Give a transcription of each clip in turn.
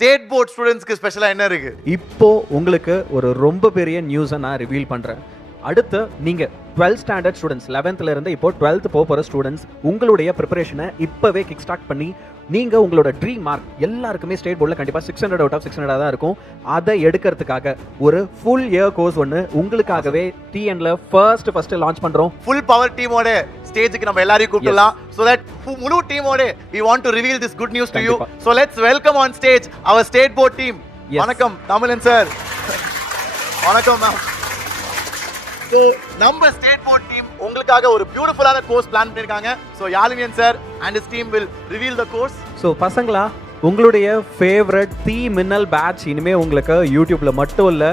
State board ஸ்டூடெண்ட்ஸ்க்கு ஸ்பெஷலா என்ன இருக்கு? இப்போ உங்களுக்கு ஒரு ரொம்ப பெரிய நியூஸை நான் ரிவீல் பண்றேன். அடுத்து நீங்க 12th ஸ்டாண்டர்ட் ஸ்டூடெண்ட்ஸ் 11th இருந்து இப்போ 12th போகிற ஸ்டூடெண்ட்ஸ் உங்களுடைய ப்ரிப்பரேஷனை இப்போவே கிக் ஸ்டார்ட் பண்ணி நீங்கள் உங்களோட ட்ரீம் மார்க் எல்லாருக்குமே ஸ்டேட் போர்டில் கண்டிப்பாக 600 அவுட் ஆஃப் 600 தான் இருக்கும். அதை எடுக்கிறதுக்காக ஒரு ஃபுல் இயர் கோர்ஸ் ஒன்று உங்களுக்காகவே டிஎன்ல ஃபர்ஸ்ட் லான்ச் பண்ணுறோம். ஃபுல் பவர் டீமோட ஸ்டேஜுக்கு நம்ம எல்லாரையும் கூப்பிடலாம். So that முழு டீமோட we want to reveal this good news to you. So let's welcome on stage our state board team. வணக்கம் தமிழன் சார். வணக்கம் மேம். So நம்ம ஸ்டேட் போர்ட் டீம் உங்களுக்காக ஒரு பியூட்டிஃபுல்லான கோர்ஸ் பிளான் பண்ணிருக்காங்க. So Yazhiniyan sir and his team will reveal the course. So பசங்களா, உங்களுடைய ஃபேவரட் தீ மின்னல் பேட்ச் இனிமே உங்களுக்கு யூடியூப்ல மட்டும் இல்லை,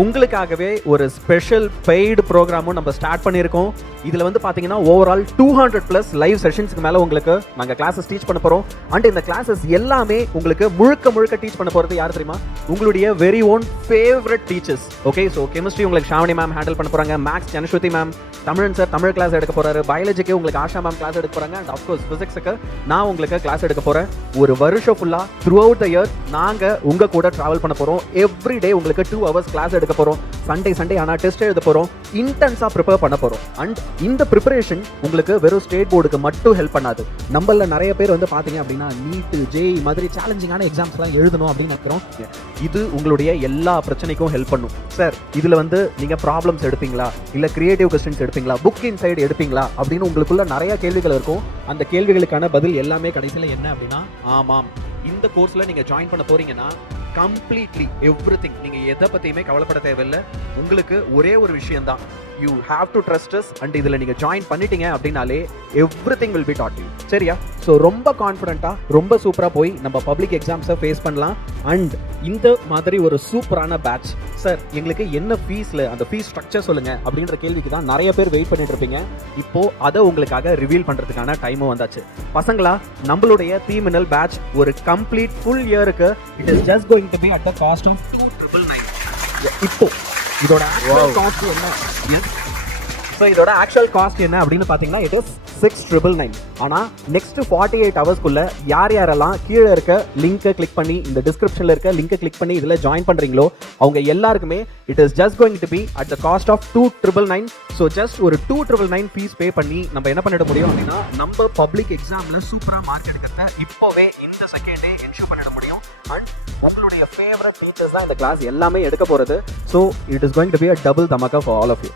உங்களுக்காகவே ஒரு ஸ்பெஷல் பெய்டு ப்ரோக்ராமும் நம்ம ஸ்டார்ட் பண்ணியிருக்கோம். இதில் வந்து பார்த்தீங்கன்னா ஓவரால் 200+ லைவ் செஷன்ஸ்க்கு மேலே உங்களுக்கு நாங்கள் கிளாஸஸ் டீச் பண்ண போகிறோம். அண்ட் இந்த கிளாஸஸ் எல்லாமே உங்களுக்கு முழுக்க டீச் பண்ண போகிறது யார் தெரியுமா? உங்களுடைய very own favourite teachers. Okay, so chemistry உங்களுக்கு ஷாவணி மேம் ஹேண்டில் பண்ண போகிறாங்க, மேக்ஸ் ஜனஸ்ருதி மேம், தமிழன் சார் தமிழ் கிளாஸ் எடுக்க போகிறாரு, பயாலஜிக்கு உங்களுக்கு ஆஷா மேம் கிளாஸ் எடுக்க போகிறாங்க, அண்ட் ஆஃப்கோர்ஸ் ஃபிசிக்ஸுக்கு நான் உங்களுக்கு கிளாஸ் எடுக்க போகிறேன். ஒரு வருஷம் ஃபுல்லாக த்ரூ அவுட் த இயர் நாங்கள் உங்கள் கூட ட்ராவல் பண்ண போகிறோம். எவ்ரி டே உங்களுக்கு 2 hours கிளாஸ் எடுக்க போகிறோம். சண்டே ஆனால் டெஸ்ட் எழுத போகிறோம். இன்டென்ஸாக ப்ரிப்பேர் பண்ண போகிறோம். அண்ட் இந்த ப்ரிப்பரேஷன் உங்களுக்கு வெறும் ஸ்டேட் போர்டுக்கு மட்டும் ஹெல்ப் பண்ணாது. நம்மள நிறைய பேர் வந்து பார்த்தீங்க அப்படின்னா நீட்டு ஜேஇ மாதிரி சேலஞ்சிங்கான எக்ஸாம்ஸ்லாம் எழுதணும் அப்படின்னு நினைக்கிறோம். இது உங்களுடைய எல்லா பிரச்சனைக்கும் ஹெல்ப் பண்ணும். சார், இதில் வந்து நீங்கள் ப்ராப்ளம்ஸ் எடுப்பீங்களா, இல்லை கிரியேட்டிவ் கொஸ்டின்ஸ் எடுப்பீங்களா, புக் இன் சைடு எடுப்பீங்களா அப்படின்னு உங்களுக்குள்ள நிறைய கேள்விகள் இருக்கும். அந்த கேள்விகளுக்கான பதில் எல்லாமே கடைசியில் என்ன அப்படின்னா, ஆமாம், இந்த கோர்ஸில் நீங்கள் ஜாயின் பண்ண போறீங்கன்னா கம்ப்ளீட்லி எவ்ரிதிங், நீங்க எதை பத்தியுமே கவலைப்பட தேவையில்லை. உங்களுக்கு ஒரே ஒரு விஷயம் தான், you have to trust us. And இதுல நீங்க ஜாயின் பண்ணிட்டீங்க அப்படின்னாலே everything will be taught you. சரியா? ஸோ ரொம்ப கான்ஃபிடென்ட்டா ரொம்ப சூப்பரா போய் நம்ம பப்ளிக் எக்ஸாம்ஸை ஃபேஸ் பண்ணலாம். அண்ட் இந்த மாதிரி ஒரு சூப்பரான பேட்ச். சார், எங்களுக்கு என்ன ஃபீஸ்ல அந்த ஃபீஸ் ஸ்ட்ரக்சர் சொல்லுங்க அப்படின்ற கேள்விக்கு தான் நிறைய பேர் வெயிட் பண்ணிட்டு இருப்பீங்க. இப்போ அதை உங்களுக்காக ரிவீல் பண்றதுக்கான டைமும் வந்தாச்சு. பசங்களா, நம்மளுடைய தீமினல் பேட்ச் ஒரு கம்ப்ளீட் ஃபுல் இயருக்கு it is just going to be at the cost of 2,999. இப்போ இதோட ஆக்சுவல் காஸ்ட் என்ன? ஸோ இதோட ஆக்சுவல் காஸ்ட் என்ன அப்படின்னு பார்த்தீங்கன்னா இட் இஸ் 6,999. ஆனால் நெக்ஸ்ட் 48 ஹவர்ஸ்க்குள்ள யாரெல்லாம் கீழே இருக்க லிங்கை கிளிக் பண்ணி, இந்த டிஸ்கிரிப்ஷனில் இருக்க லிங்கை கிளிக் பண்ணி இதில் ஜாயின் பண்ணுறீங்களோ அவங்க எல்லாருக்குமே it is just going to be at the cost of 2,999. So just ஒரு 2,999 ஃபீஸ் பே பண்ணி நம்ம என்ன பண்ணிட முடியும் அப்படின்னா நம்ம பப்ளிக் எக்ஸாமில் சூப்பராக மார்க் எடுக்கிறத இப்போவே இந்த செகண்டே என்ஷூர் பண்ணிட முடியும். அண்ட் உங்களுடைய ஃபேவரட் டீச்சர்ஸ் தான் இந்த கிளாஸ் எல்லாமே எடுக்க போகிறது. So it is going to be a double dhamaka for all of you.